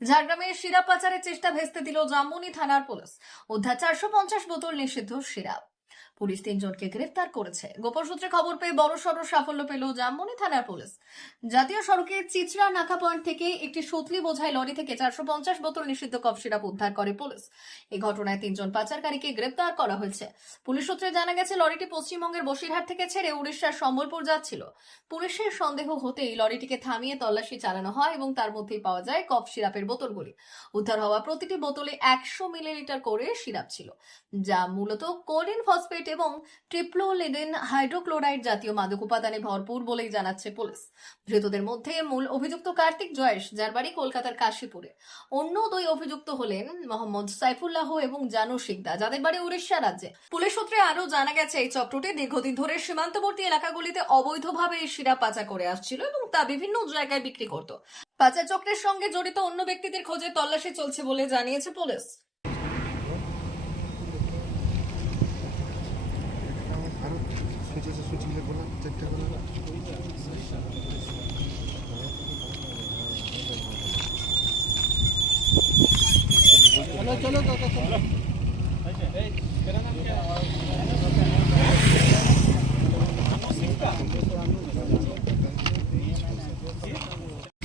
ঝাড়গ্রামে সিরাপ পাচারের চেষ্টা ভেস্তে দিল জামুনি থানার পুলিশ। উদ্ধার চারশো পঞ্চাশ বোতল নিষিদ্ধ সিরাপ পুলিশ তিনজনকে গ্রেফতার করেছে। গোপন সূত্রে খবর পেয়ে বড় সড় সাফল্য পেল জামমনি থানার পুলিশ। জাতীয় সড়কে চিচড়া নাকা পয়েন্ট থেকে একটি সতলি বোঝাই লরি থেকে চারশো পঞ্চাশ বোতল নিষিদ্ধ কফ সিরাপ উদ্ধার করে পুলিশ। এই ঘটনায় তিনজন পাচারকারীকে গ্রেফতার করা হয়েছে। পুলিশ সূত্রে জানা গেছে, লরিটি পশ্চিমবঙ্গের বসিরহাট থেকে ছেড়ে উড়িষ্যার সম্বলপুর যাচ্ছিল। পুলিশের সন্দেহ হতেই লরিটিকে থামিয়ে তল্লাশি চালানো হয় এবং তার মধ্যেই পাওয়া যায় কফ সিরাপের বোতলগুলি। উদ্ধার হওয়া প্রতিটি বোতলে একশো মিলিলিটার করে সিরাপ ছিল, যা মূলত কোলিন ফসফেট এবং ট্রিপ্লোলিডিন হাইড্রোক্লোরাইড জাতীয় মাদক উপাদানে ভরপুর বলেই জানাচ্ছে পুলিশ। ধৃতদের মধ্যে মূল অভিযুক্ত কার্তিক জয়েশ, যার বাড়ি কলকাতার কাশীপুরে। অন্য দুই অভিযুক্ত হলেন মোহাম্মদ সাইফুল্লাহ এবং জানু শিকদা যাদের বাড়ি উড়িষ্যা রাজ্যে। পুলিশ সূত্রে আরও জানা গেছে, এই চক্রটি দীর্ঘদিন ধরে সীমান্তবর্তী এলাকাগুলিতে অবৈধভাবে সিরাপ পাচার করে আসছিল এবং তা বিভিন্ন জায়গায় বিক্রি করত। পাচার চক্রের সঙ্গে জড়িত অন্য ব্যক্তিদের খোঁজে তল্লাশি চলছে বলে জানিয়েছে পুলিশ আরও সুইচ আছে সুইচ বলা চেকটা করে।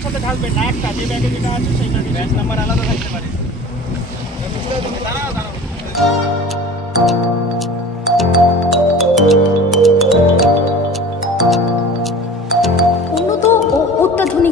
সাথে থাকবে না একটা যে ব্যাগে যেটা আছে সেই ব্যাগে ব্যাগ নাম্বার আলাদা থাকতে পারে। উন্নত